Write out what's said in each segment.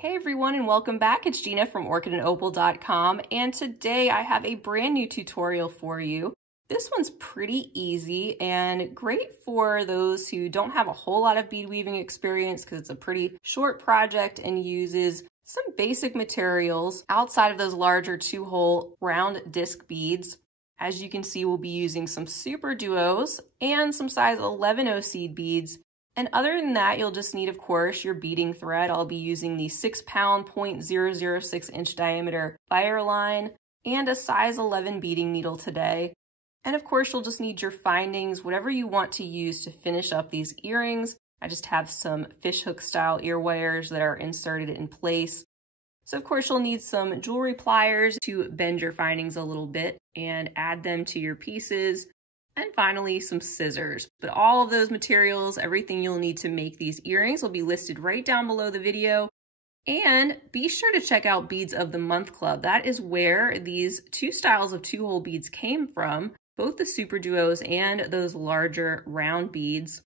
Hey everyone, and welcome back. It's Gina from orchidandopal.com, and today I have a brand new tutorial for you. This one's pretty easy and great for those who don't have a whole lot of bead weaving experience because it's a pretty short project and uses some basic materials outside of those larger 2-hole round disc beads. As you can see, we'll be using some SuperDuos and some size 11 seed beads. And other than that, you'll just need, of course, your beading thread. I'll be using the 6-pound 0.006 inch diameter Fireline and a size 11 beading needle today. And of course, you'll just need your findings, whatever you want to use to finish up these earrings. I just have some fishhook style ear wires that are inserted in place. So of course, you'll need some jewelry pliers to bend your findings a little bit and add them to your pieces. And finally, some scissors. But all of those materials, everything you'll need to make these earrings will be listed right down below the video. And be sure to check out Beads of the Month Club. That is where these two styles of 2-hole beads came from, both the SuperDuos and those larger round beads.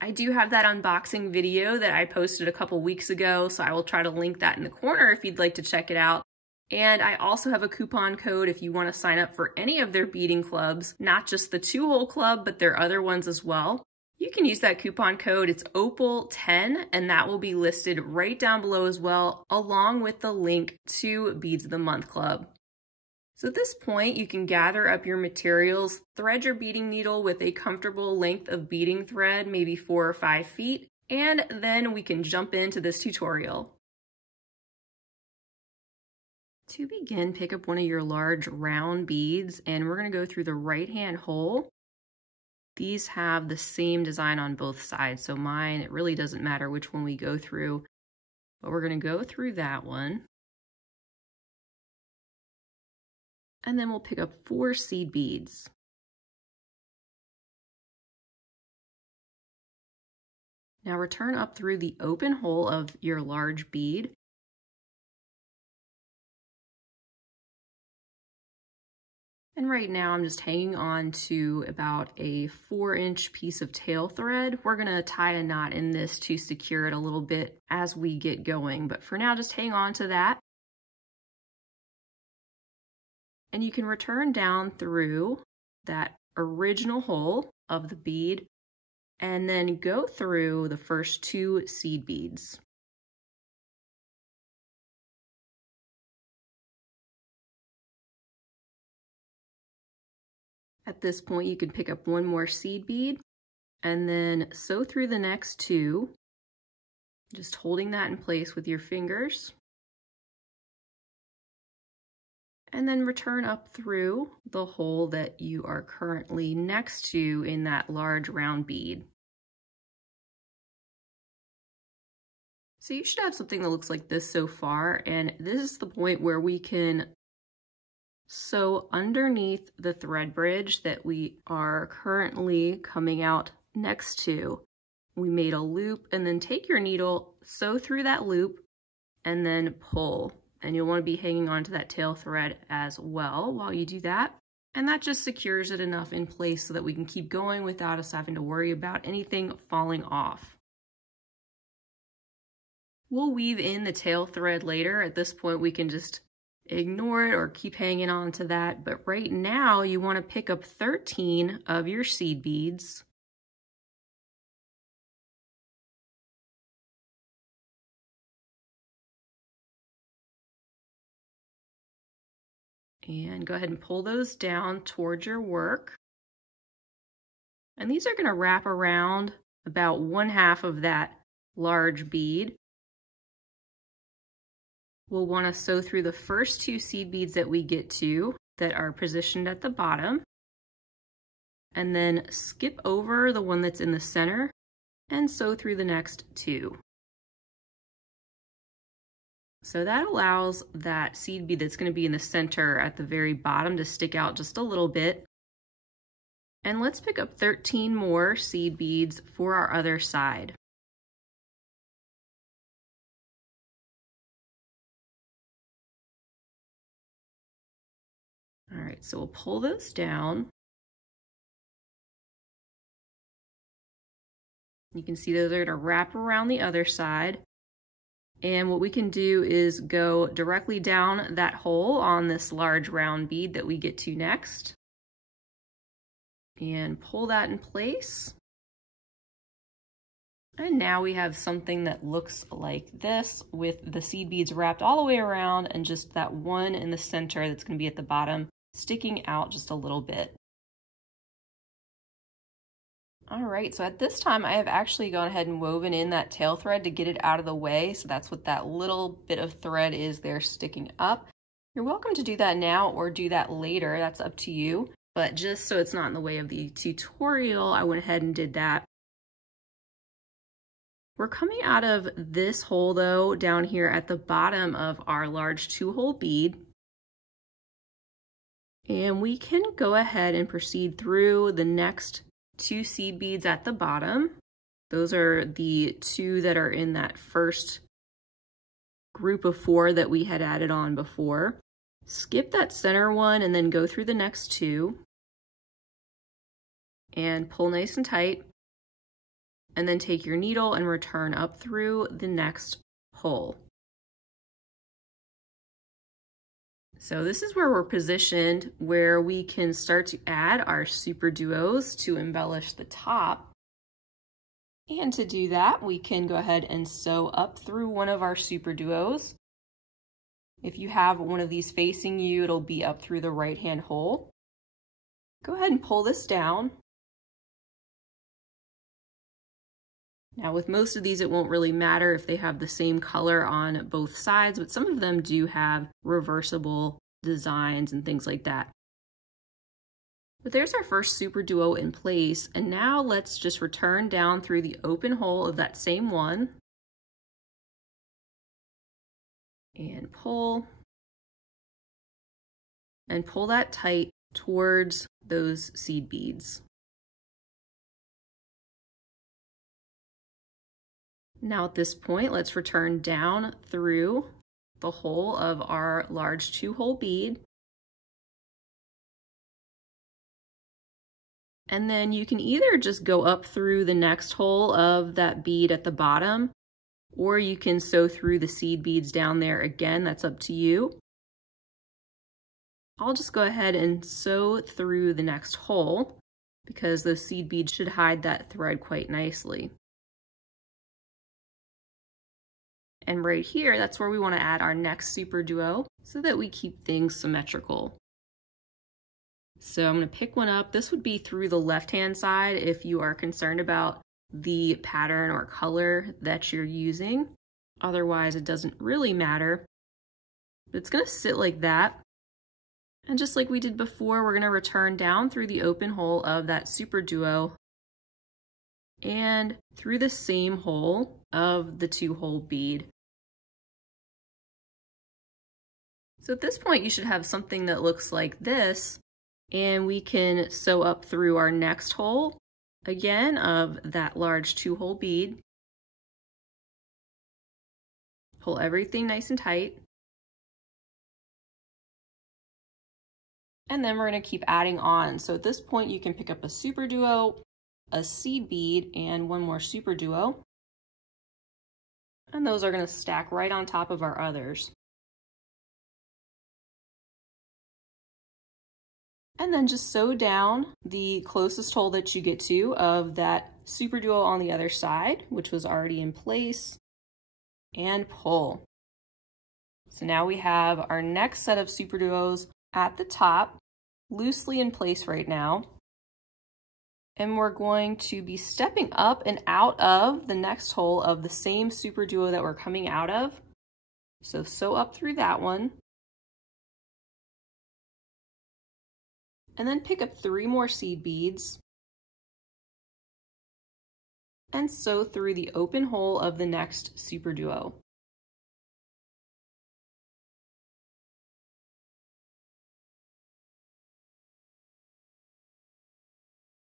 I do have that unboxing video that I posted a couple weeks ago, so I will try to link that in the corner if you'd like to check it out. And I also have a coupon code if you want to sign up for any of their beading clubs, not just the 2-hole club, but their other ones as well. You can use that coupon code. It's OPAL10, and that will be listed right down below as well, along with the link to Beads of the Month Club. So at this point, you can gather up your materials, thread your beading needle with a comfortable length of beading thread, maybe 4 or 5 feet, and then we can jump into this tutorial. To begin, pick up one of your large round beads, and we're going to go through the right-hand hole. These have the same design on both sides, so mine, it really doesn't matter which one we go through, but we're going to go through that one. And then we'll pick up 4 seed beads. Now return up through the open hole of your large bead. And right now I'm just hanging on to about a 4-inch piece of tail thread. We're gonna tie a knot in this to secure it a little bit as we get going, but for now just hang on to that. And you can return down through that original hole of the bead and then go through the first 2 seed beads. At this point, you can pick up 1 more seed bead and then sew through the next 2, just holding that in place with your fingers. And then return up through the hole that you are currently next to in that large round bead. So you should have something that looks like this so far, and this is the point where we can sew underneath the thread bridge that we are currently coming out next to. We made a loop, and then take your needle, sew through that loop, and then pull. And you'll want to be hanging on to that tail thread as well while you do that. And that just secures it enough in place so that we can keep going without us having to worry about anything falling off. We'll weave in the tail thread later. At this point, we can just ignore it or keep hanging on to that. But right now, you want to pick up 13 of your seed beads. And go ahead and pull those down towards your work. And these are going to wrap around about 1/2 of that large bead. We'll want to sew through the first 2 seed beads that we get to that are positioned at the bottom. And then skip over the one that's in the center and sew through the next 2. So that allows that seed bead that's going to be in the center at the very bottom to stick out just a little bit. And let's pick up 13 more seed beads for our other side. All right, so we'll pull those down. You can see those are going to wrap around the other side. And what we can do is go directly down that hole on this large round bead that we get to next. And pull that in place. And now we have something that looks like this with the seed beads wrapped all the way around and just that one in the center that's going to be at the bottom sticking out just a little bit. All right, so at this time I have actually gone ahead and woven in that tail thread to get it out of the way. So that's what that little bit of thread is there sticking up. You're welcome to do that now or do that later, that's up to you. But just so it's not in the way of the tutorial, I went ahead and did that. We're coming out of this hole though, down here at the bottom of our large 2-hole bead. And we can go ahead and proceed through the next 2 seed beads at the bottom. Those are the 2 that are in that first group of 4 that we had added on before. Skip that center one and then go through the next 2. And pull nice and tight. And then take your needle and return up through the next hole. So this is where we're positioned, where we can start to add our SuperDuos to embellish the top. And to do that, we can go ahead and sew up through one of our SuperDuos. If you have one of these facing you, it'll be up through the right-hand hole. Go ahead and pull this down. Now with most of these, it won't really matter if they have the same color on both sides, but some of them do have reversible designs and things like that. But there's our first SuperDuo in place, and now let's just return down through the open hole of that same one. And pull that tight towards those seed beads. Now at this point, let's return down through the hole of our large 2-hole bead. And then you can either just go up through the next hole of that bead at the bottom, or you can sew through the seed beads down there again, that's up to you. I'll just go ahead and sew through the next hole because those seed beads should hide that thread quite nicely. And right here, that's where we want to add our next SuperDuo so that we keep things symmetrical. So I'm going to pick one up. This would be through the left-hand side if you are concerned about the pattern or color that you're using. Otherwise, it doesn't really matter. But it's going to sit like that. And just like we did before, we're going to return down through the open hole of that SuperDuo and through the same hole of the 2-hole bead. So at this point, you should have something that looks like this, and we can sew up through our next hole, again, of that large 2-hole bead. Pull everything nice and tight. And then we're going to keep adding on. So at this point, you can pick up a SuperDuo, a seed bead, and one more SuperDuo. And those are going to stack right on top of our others. And then just sew down the closest hole that you get to of that SuperDuo on the other side, which was already in place, and pull. So now we have our next set of SuperDuos at the top, loosely in place right now. And we're going to be stepping up and out of the next hole of the same SuperDuo that we're coming out of. So sew up through that one. And then pick up 3 more seed beads and sew through the open hole of the next SuperDuo.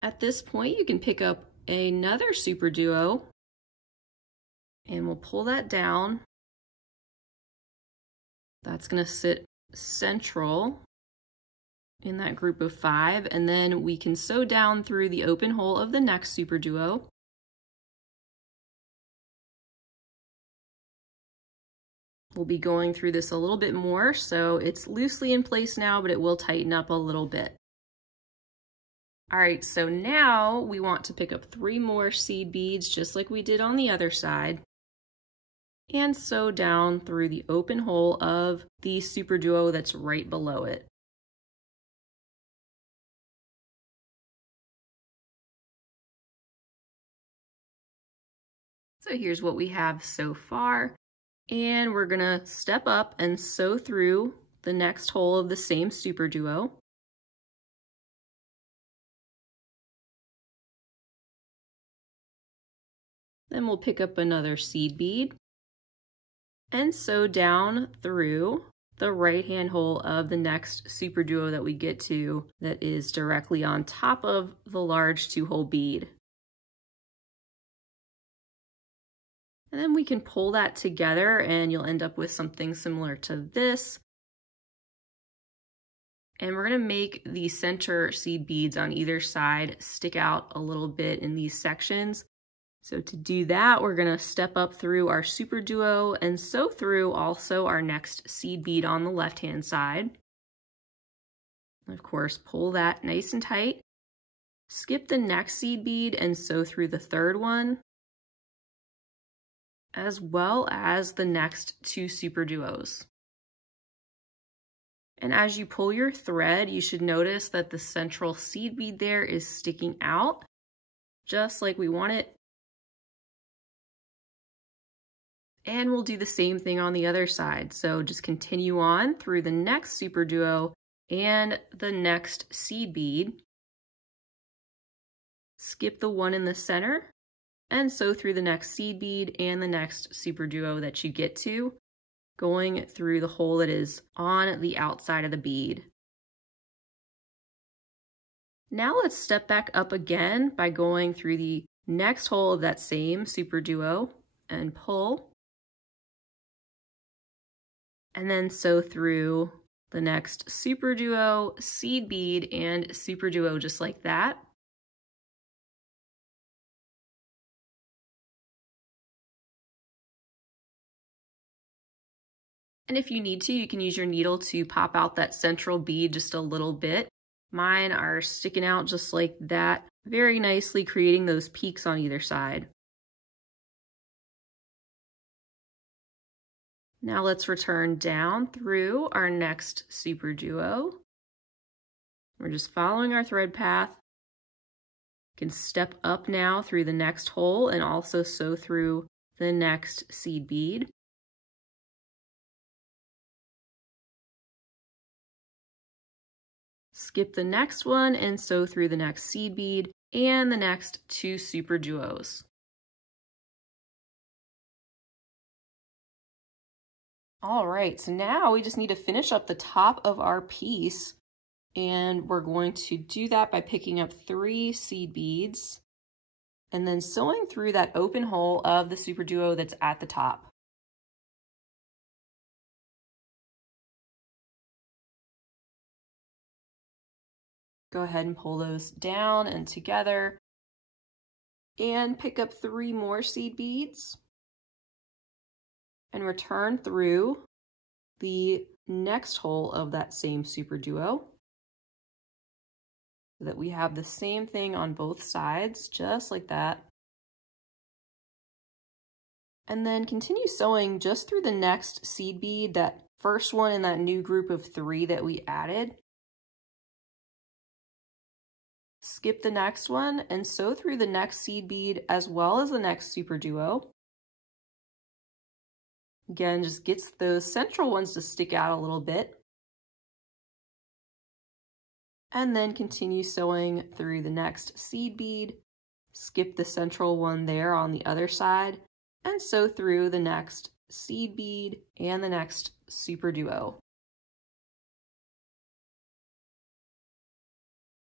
At this point, you can pick up another SuperDuo and we'll pull that down. That's going to sit central in that group of 5, and then we can sew down through the open hole of the next SuperDuo. We'll be going through this a little bit more, so it's loosely in place now, but it will tighten up a little bit. All right, so now we want to pick up 3 more seed beads, just like we did on the other side, and sew down through the open hole of the SuperDuo that's right below it. So here's what we have so far, and we're gonna step up and sew through the next hole of the same SuperDuo. Then we'll pick up another seed bead and sew down through the right-hand hole of the next SuperDuo that we get to that is directly on top of the large 2-hole bead. And then we can pull that together and you'll end up with something similar to this. And we're gonna make the center seed beads on either side stick out a little bit in these sections. So to do that, we're gonna step up through our SuperDuo and sew through also our next seed bead on the left-hand side. And of course, pull that nice and tight. Skip the next seed bead and sew through the 3rd one, as well as the next 2 SuperDuos. And as you pull your thread, you should notice that the central seed bead there is sticking out, just like we want it. And we'll do the same thing on the other side. So just continue on through the next SuperDuo and the next seed bead. Skip the one in the center and sew through the next seed bead and the next SuperDuo that you get to, going through the hole that is on the outside of the bead. Now let's step back up again by going through the next hole of that same SuperDuo and pull. And then sew through the next SuperDuo, seed bead, and SuperDuo just like that. And if you need to, you can use your needle to pop out that central bead just a little bit. Mine are sticking out just like that, very nicely creating those peaks on either side. Now let's return down through our next SuperDuo. We're just following our thread path. You can step up now through the next hole and also sew through the next seed bead. Skip the next one and sew through the next seed bead and the next 2 SuperDuos. All right, so now we just need to finish up the top of our piece, and we're going to do that by picking up 3 seed beads and then sewing through that open hole of the SuperDuo that's at the top. Go ahead and pull those down and together and pick up 3 more seed beads and return through the next hole of that same SuperDuo so that we have the same thing on both sides, just like that. And then continue sewing just through the next seed bead, that first one in that new group of 3 that we added. Skip the next one and sew through the next seed bead as well as the next SuperDuo. Again, just gets those central ones to stick out a little bit. And then continue sewing through the next seed bead, skip the central one there on the other side, and sew through the next seed bead and the next SuperDuo.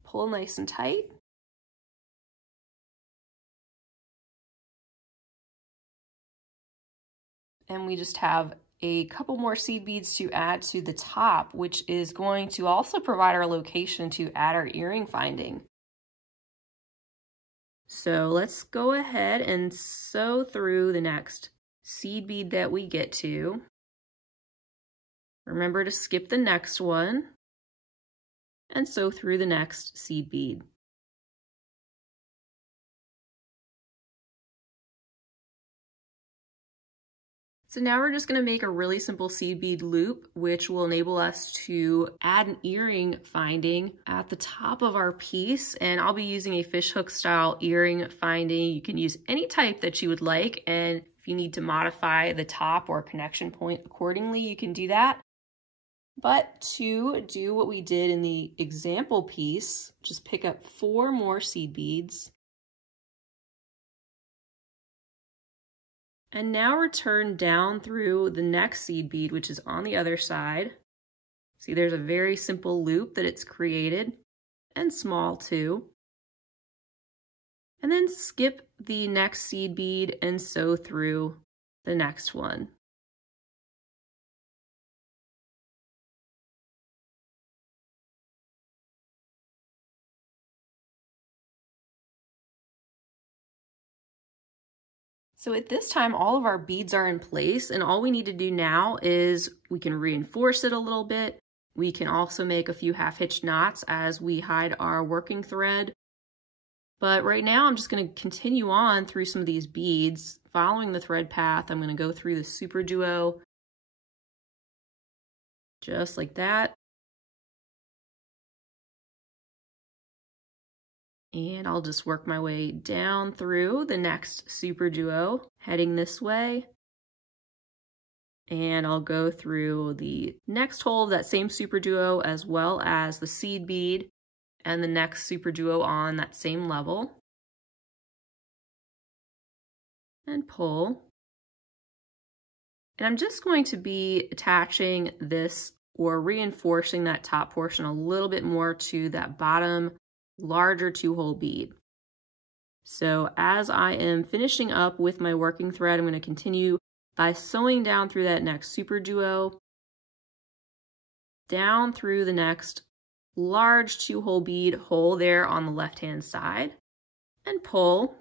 Pull nice and tight. And we just have a couple more seed beads to add to the top, which is going to also provide our location to add our earring finding. So let's go ahead and sew through the next seed bead that we get to. Remember to skip the next one and sew through the next seed bead. So now we're just going to make a really simple seed bead loop, which will enable us to add an earring finding at the top of our piece. And I'll be using a fishhook style earring finding. You can use any type that you would like. And if you need to modify the top or connection point accordingly, you can do that. But to do what we did in the example piece, just pick up 4 more seed beads. And now return down through the next seed bead, which is on the other side. See, there's a very simple loop that it's created, and small too. And then skip the next seed bead and sew through the next one. So at this time, all of our beads are in place, and all we need to do now is we can reinforce it a little bit. We can also make a few half-hitch knots as we hide our working thread. But right now, I'm just going to continue on through some of these beads. Following the thread path, I'm going to go through the SuperDuo, just like that. And I'll just work my way down through the next SuperDuo, heading this way. And I'll go through the next hole of that same SuperDuo, as well as the seed bead and the next SuperDuo on that same level. And pull. And I'm just going to be attaching this or reinforcing that top portion a little bit more to that bottom larger 2-hole bead. So as I am finishing up with my working thread, I'm going to continue by sewing down through that next SuperDuo, down through the next large 2-hole bead hole there on the left-hand side, and pull.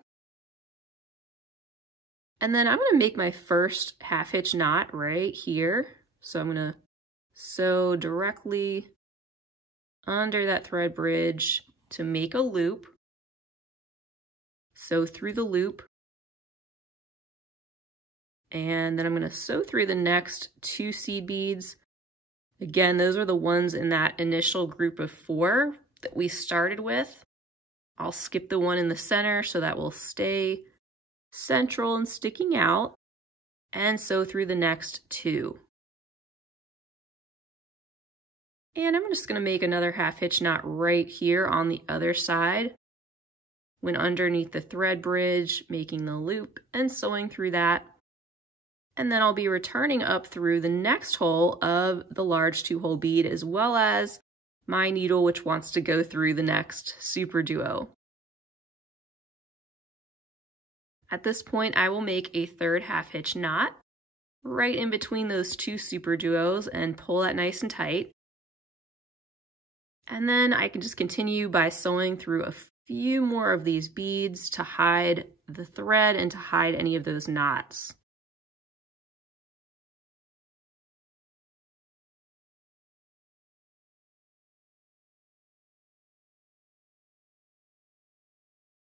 And then I'm going to make my first half-hitch knot right here. So I'm going to sew directly under that thread bridge to make a loop, sew through the loop, and then I'm going to sew through the next 2 seed beads. Again, those are the ones in that initial group of 4 that we started with. I'll skip the one in the center so that will stay central and sticking out, and sew through the next 2. And I'm just going to make another half-hitch knot right here on the other side, when underneath the thread bridge, making the loop and sewing through that. And then I'll be returning up through the next hole of the large 2-hole bead, as well as my needle, which wants to go through the next SuperDuo. At this point, I will make a third half-hitch knot right in between those 2 SuperDuos and pull that nice and tight. And then I can just continue by sewing through a few more of these beads to hide the thread and to hide any of those knots.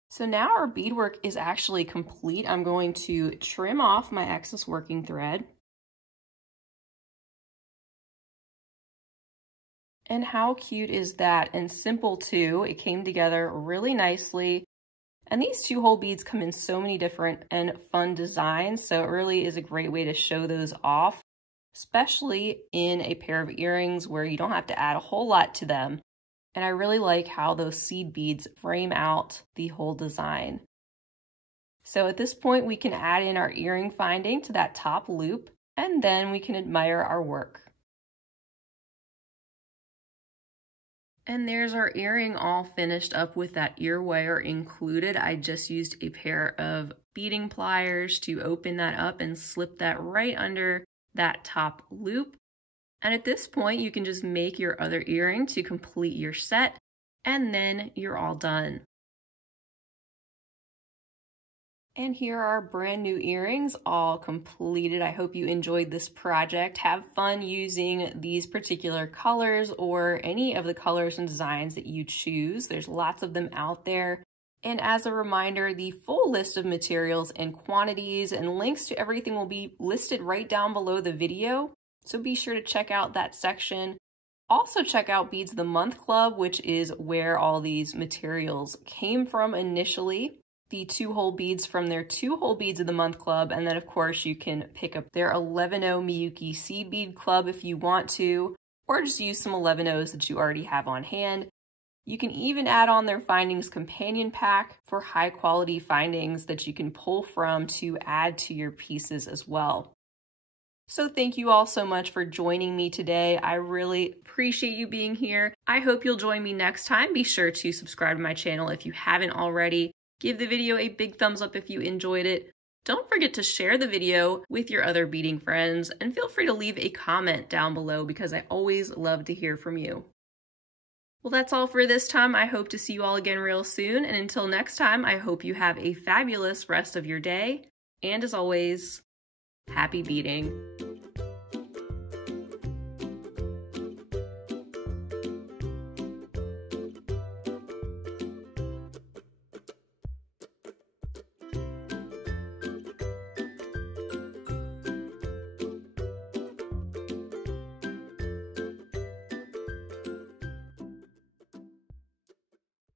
So now our beadwork is actually complete. I'm going to trim off my excess working thread. And how cute is that? And simple too. It came together really nicely. And these 2-hole beads come in so many different and fun designs, so it really is a great way to show those off, especially in a pair of earrings where you don't have to add a whole lot to them. And I really like how those seed beads frame out the whole design. So at this point, we can add in our earring finding to that top loop, and then we can admire our work. And there's our earring all finished up with that ear wire included. I just used a pair of beading pliers to open that up and slip that right under that top loop. And at this point, you can just make your other earring to complete your set, and then you're all done. And here are our brand new earrings, all completed. I hope you enjoyed this project. Have fun using these particular colors or any of the colors and designs that you choose. There's lots of them out there. And as a reminder, the full list of materials and quantities and links to everything will be listed right down below the video. So be sure to check out that section. Also check out Beads of the Month Club, which is where all these materials came from initially. The 2-hole beads from their 2-hole Beads of the Month Club, and then of course you can pick up their 11-0 Miyuki Seed Bead Club if you want to, or just use some 11-0s that you already have on hand. You can even add on their Findings Companion Pack for high quality findings that you can pull from to add to your pieces as well. So thank you all so much for joining me today. I really appreciate you being here. I hope you'll join me next time. Be sure to subscribe to my channel if you haven't already. Give the video a big thumbs up if you enjoyed it. Don't forget to share the video with your other beading friends, and feel free to leave a comment down below because I always love to hear from you. Well, that's all for this time. I hope to see you all again real soon, and until next time, I hope you have a fabulous rest of your day, and as always, happy beading.